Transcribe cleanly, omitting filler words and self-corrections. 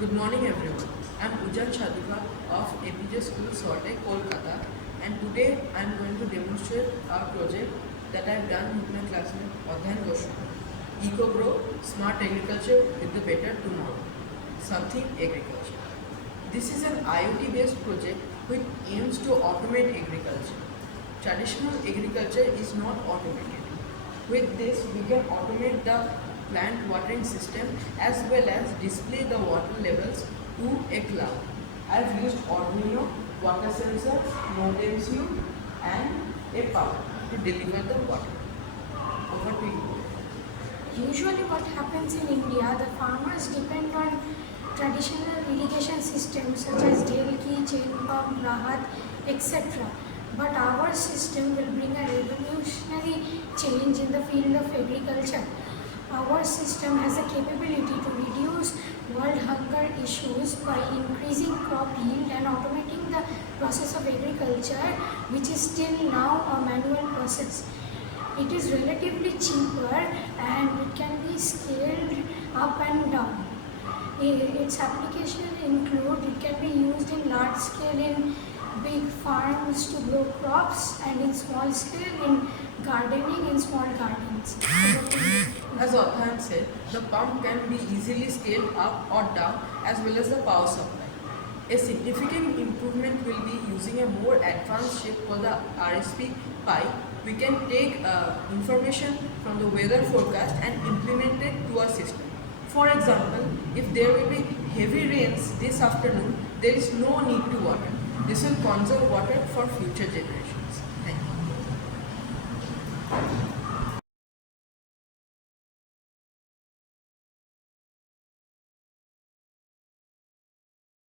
Good morning everyone. I am Ujjal Chadika of APJ School Sorte, Kolkata, and today I am going to demonstrate our project that I have done with my classmate Adhyan Goswami. EcoGrow Smart Agriculture with the Better Tomorrow. Something Agriculture. This is an IoT based project which aims to automate agriculture. Traditional agriculture is not automated. With this, we can automate the plant watering system as well as display the water levels to a cloud. I have used Arduino, water sensor, NodeMCU and a pump to deliver the water. Over to you. Usually what happens in India, the farmers depend on traditional irrigation systems such as Delki, chain pump, Rahat, etc. But our system will bring a revolutionary change in the field of agriculture. Our system has a capability to reduce world hunger issues by increasing crop yield and automating the process of agriculture, which is still now a manual process. It is relatively cheaper and it can be scaled up and down. Its application include it can be used in large scale in big farms to grow crops and in small scale in gardening in small gardens. As Adhyan said, the pump can be easily scaled up or down as well as the power supply. A significant improvement will be using a more advanced chip called the RSP Pi. We can take information from the weather forecast and implement it to our system. For example, if there will be heavy rains this afternoon, there is no need to water. This will conserve water for future generations.